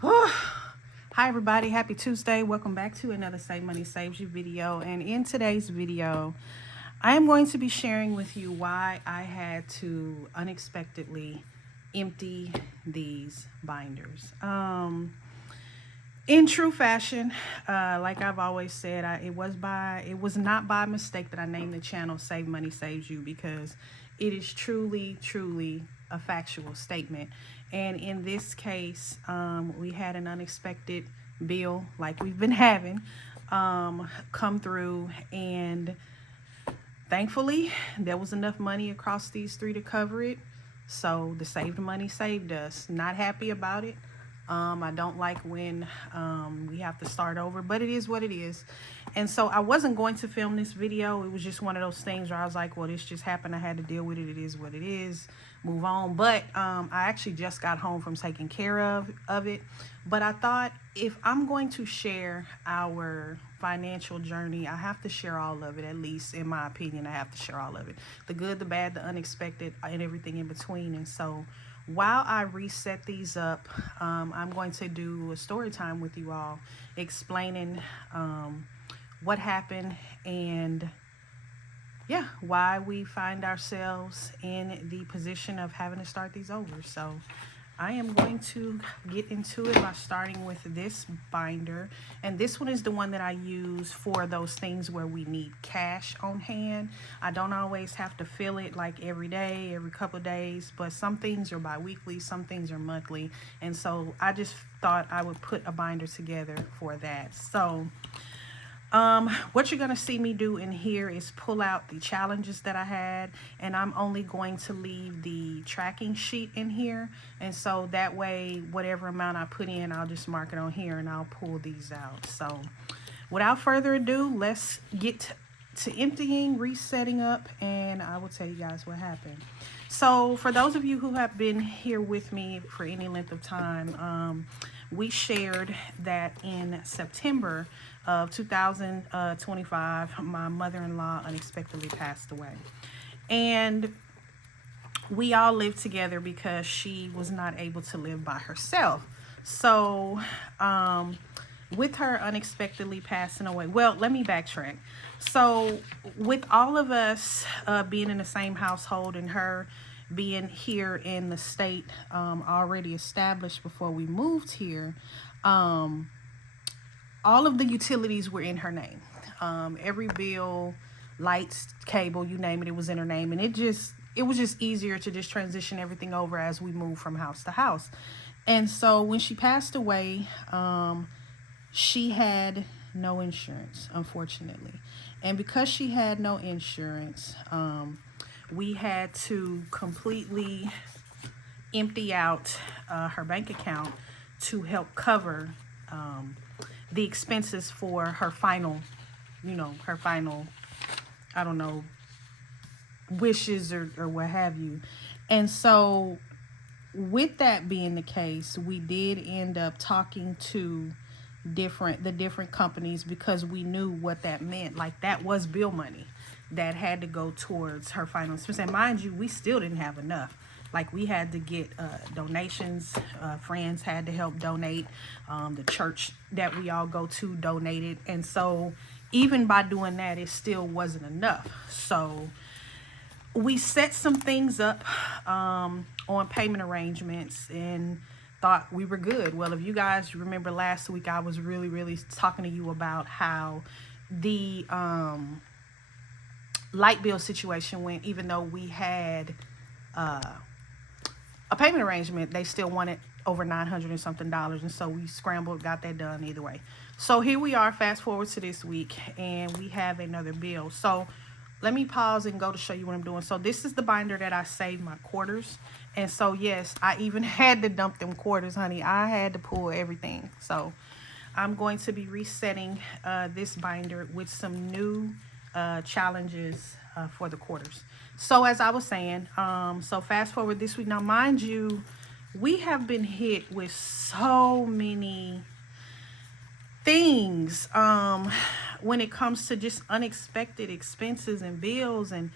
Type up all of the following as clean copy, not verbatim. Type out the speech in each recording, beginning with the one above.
Hi everybody, happy Tuesday. Welcome back to another Save Money Saves You video. And in today's video, I am going to be sharing with you why I had to unexpectedly empty these binders. In true fashion, like I've always said, it was not by mistake that I named the channel Save Money Saves You, because it is truly a factual statement. And in this case, we had an unexpected bill, like we've been having, come through, and thankfully there was enough money across these three to cover it. So the saved money saved us. Not happy about it. I don't like when we have to start over, but it is what it is. And so I wasn't going to film this video. It was just one of those things where I was like, well, this just happened. I had to deal with it. It is what it is. Move on. But I actually just got home from taking care of it. But I thought, if I'm going to share our financial journey, I have to share all of it. At least in my opinion, I have to share all of it. The good, the bad, the unexpected, and everything in between. And so while I reset these up, I'm going to do a story time with you all, explaining what happened and why we find ourselves in the position of having to start these over. So I am going to get into it by starting with this binder. And this one is the one that I use for those things where we need cash on hand. I don't always have to fill it like every day, every couple of days, but some things are bi-weekly, some things are monthly. And so I just thought I would put a binder together for that. So what you're going to see me do in here is pull out the challenges that I had, and I'm only going to leave the tracking sheet in here. And so that way, whatever amount I put in, I'll just mark it on here and I'll pull these out. So without further ado, let's get to emptying, resetting up, and I will tell you guys what happened. So for those of you who have been here with me for any length of time, we shared that in September of 2025, my mother-in-law unexpectedly passed away. And we all lived together because she was not able to live by herself. So with her unexpectedly passing away, well, let me backtrack. So with all of us being in the same household, and her being here in the state already established before we moved here, all of the utilities were in her name. Every bill, lights, cable, you name it, it was in her name. And it was just easier to just transition everything over as we moved from house to house. And so when she passed away, she had no insurance, unfortunately. And because she had no insurance, we had to completely empty out her bank account to help cover the expenses for her final, I don't know, wishes or what have you. And so with that being the case, we did end up talking to the different companies, because we knew what that meant. Like, that was bill money that had to go towards her final expense. And mind you, we still didn't have enough. Like, we had to get donations. Friends had to help donate. The church that we all go to donated. And so even by doing that, it still wasn't enough. So we set some things up on payment arrangements and thought we were good. Well, if you guys remember last week, I was really talking to you about how the light bill situation went. Even though we had a payment arrangement, they still wanted over $900 and something. And so we scrambled, got that done either way. So here we are, fast forward to this week, and we have another bill. So let me pause and go to show you what I'm doing. So this is the binder that I saved my quarters. And so, yes, I even had to dump them quarters, honey. I had to pull everything. So I'm going to be resetting this binder with some new challenges for the quarters. So as I was saying, so fast forward this week. Now, mind you, we have been hit with so many things when it comes to just unexpected expenses and bills. And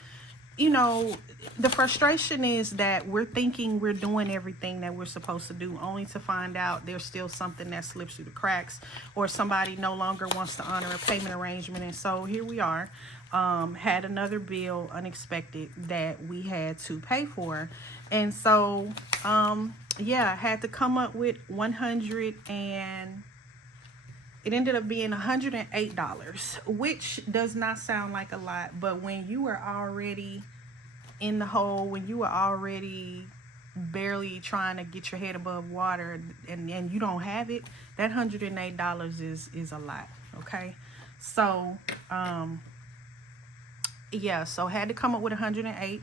you know, the frustration is that we're thinking we're doing everything that we're supposed to do, only to find out there's still something that slips through the cracks, or somebody no longer wants to honor a payment arrangement. And so here we are, had another bill unexpected that we had to pay for. And so, yeah, I had to come up with 100, and it ended up being $108, which does not sound like a lot, but when you are already in the hole, when you are already barely trying to get your head above water, and you don't have it, that $108 is a lot. Okay, so yeah, so had to come up with 108.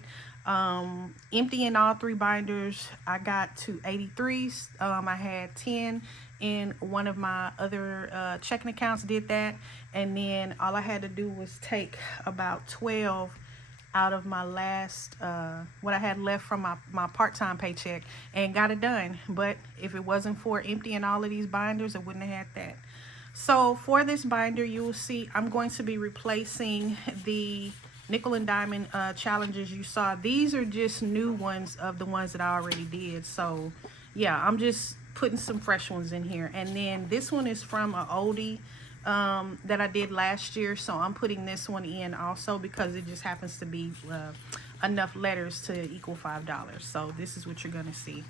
Emptying all three binders, I got to 83. I had 10 in one of my other checking accounts, did that, and then all I had to do was take about 12 out of my last what I had left from my part-time paycheck, and got it done. But if it wasn't for emptying all of these binders, I wouldn't have had that. So for this binder, you will see I'm going to be replacing the nickel and diamond challenges you saw. These are just new ones of the ones that I already did. So yeah, I'm just putting some fresh ones in here. And then this one is from an oldie that I did last year, so I'm putting this one in also because it just happens to be enough letters to equal $5. So this is what you're gonna see.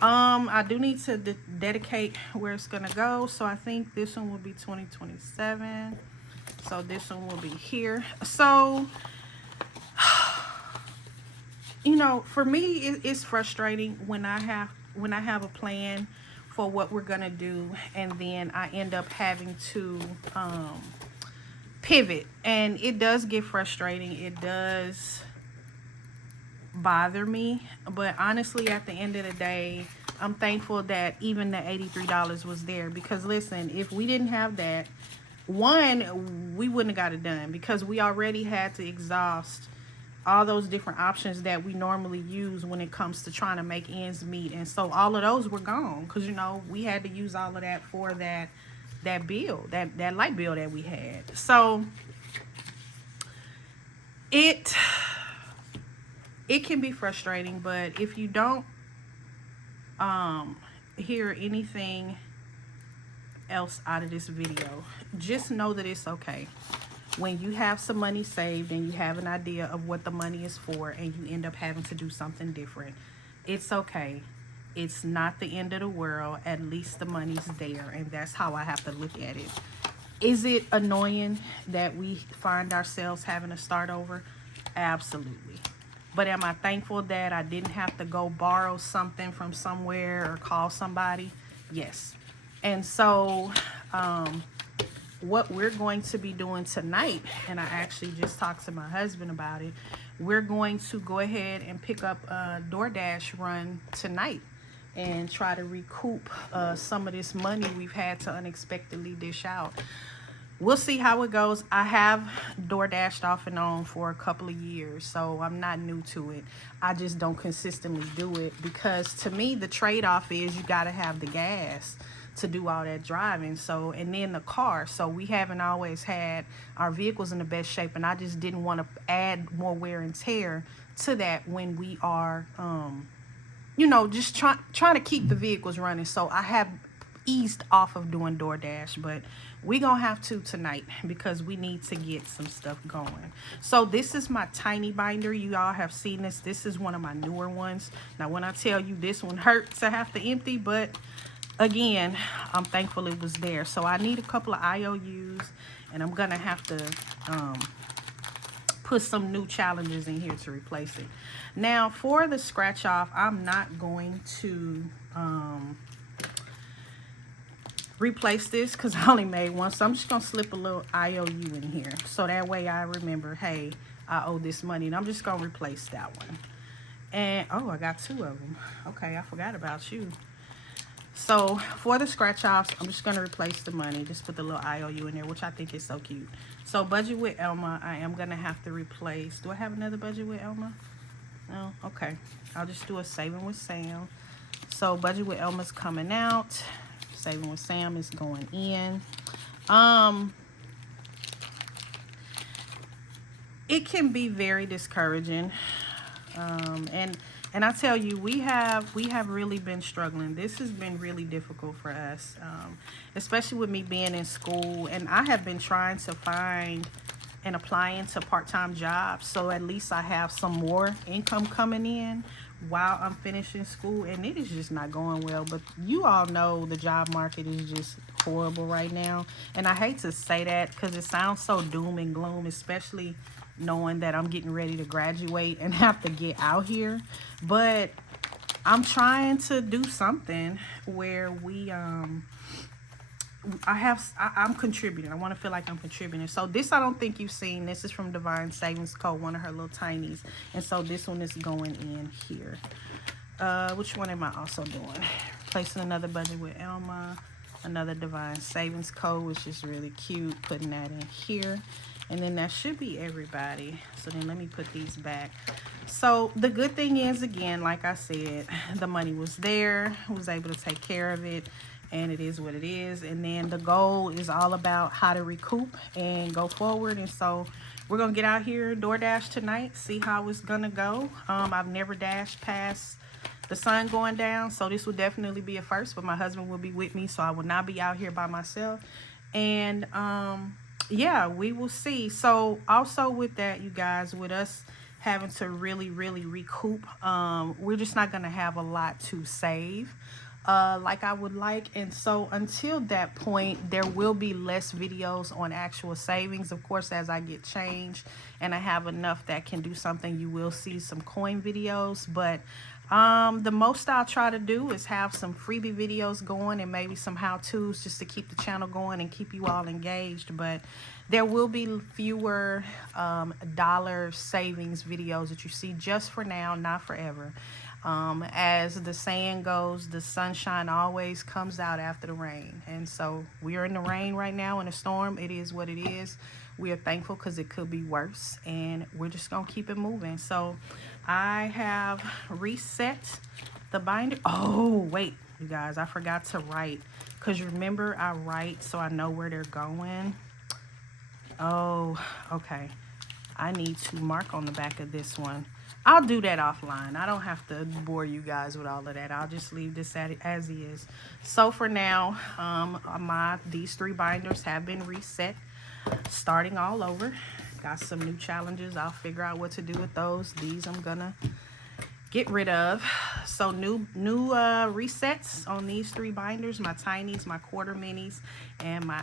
I do need to dedicate where it's gonna go, so I think this one will be 2027. So this one will be here. So you know, for me, it's frustrating when I have a plan for what we're gonna do, and then I end up having to pivot, and it does get frustrating. It does bother me, but honestly, at the end of the day, I'm thankful that even the $83 was there, because listen, if we didn't have that, one, we wouldn't have got it done, because we already had to exhaust all those different options that we normally use when it comes to trying to make ends meet. And so all of those were gone, because you know, we had to use all of that for that bill, that light bill that we had. So it can be frustrating, but if you don't hear anything else out of this video, just know that it's okay. When you have some money saved and you have an idea of what the money is for, and you end up having to do something different, it's okay. It's not the end of the world. At least the money's there, and that's how I have to look at it. Is it annoying that we find ourselves having to start over? Absolutely. But am I thankful that I didn't have to go borrow something from somewhere or call somebody? Yes. And so what we're going to be doing tonight, and I actually just talked to my husband about it, we're going to go ahead and pick up a DoorDash run tonight and try to recoup some of this money we've had to unexpectedly dish out. We'll see how it goes. I have DoorDashed off and on for a couple of years, so I'm not new to it. I just don't consistently do it, because to me the trade-off is you got to have the gas to do all that driving. So, and then the car, so we haven't always had our vehicles in the best shape, and I just didn't want to add more wear and tear to that when we are you know, just trying to keep the vehicles running. So I have eased off of doing DoorDash, but we gonna have to tonight because we need to get some stuff going. So this is my tiny binder. You all have seen this. This is one of my newer ones. Now when I tell you this one hurt to have to empty, but again, I'm thankful it was there. So I need a couple of IOUs, and I'm gonna have to put some new challenges in here to replace it. Now for the scratch off, I'm not going to replace this because I only made one, so I'm just gonna slip a little IOU in here so that way I remember, hey, I owe this money, and I'm just gonna replace that one. And oh, I got two of them. Okay, I forgot about you. So for the scratch offs, I'm just gonna replace the money, just put the little IOU in there, which I think is so cute. So budget with Elma, I am gonna have to replace. Do I have another budget with Elma? No. Okay, I'll just do a saving with Sam. So budget with Elma's coming out, saving with Sam is going in. it can be very discouraging. And I tell you, we have really been struggling. This has been really difficult for us, especially with me being in school. And I have been trying to find and applying to part-time jobs, so at least I have some more income coming in while I'm finishing school. And it is just not going well. But you all know the job market is just horrible right now. And I hate to say that because it sounds so doom and gloom, especially knowing that I'm getting ready to graduate and have to get out here. But I'm trying to do something where I'm contributing. I want to feel like I'm contributing. So this, I don't think you've seen. This is from Divine Savings Co., one of her little tinies. And so this one is going in here. Which one am I also doing? Placing another budget with Elma. Another Divine Savings Co., which is really cute. Putting that in here. And then that should be everybody. So then let me put these back. So the good thing is, again, like I said, the money was there. I was able to take care of it. And it is what it is. And then the goal is all about how to recoup and go forward. And so we're going to get out here, DoorDash tonight, see how it's going to go. I've never dashed past the sun going down. So this will definitely be a first. But my husband will be with me. So I will not be out here by myself. And yeah, we will see. So also with that, you guys, with us having to really recoup, we're just not going to have a lot to save like I would like. And so until that point, there will be less videos on actual savings. Of course, as I get change and I have enough that can do something, you will see some coin videos. But the most I'll try to do is have some freebie videos going and maybe some how-tos just to keep the channel going and keep you all engaged. But there will be fewer dollar savings videos that you see, just for now, not forever. As the saying goes, the sunshine always comes out after the rain. And so we are in the rain right now, in a storm. It is what it is. We are thankful because it could be worse, and we're just going to keep it moving. So I have reset the binder. Oh, wait, you guys, I forgot to write, because remember, I write so I know where they're going. Oh, okay. I need to mark on the back of this one. I'll do that offline. I don't have to bore you guys with all of that. I'll just leave this as is. So for now, these 3 binders have been reset. Starting all over. Got some new challenges. I'll figure out what to do with those. These I'm gonna get rid of. So new resets on these 3 binders, my tinies, my quarter minis, and my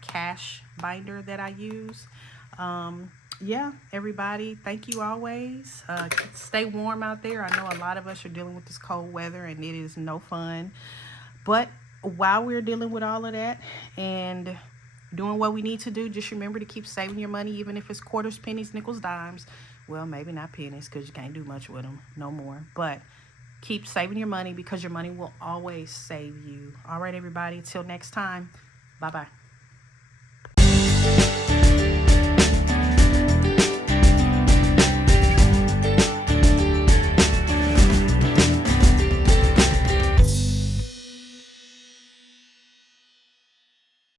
cash binder that I use. Yeah, everybody, thank you always. Stay warm out there. I know a lot of us are dealing with this cold weather, and it is no fun. But while we're dealing with all of that and doing what we need to do, just remember to keep saving your money, even if it's quarters, pennies, nickels, dimes. Well, maybe not pennies, because you can't do much with them no more. But keep saving your money, because your money will always save you. All right, everybody, till next time. Bye-bye.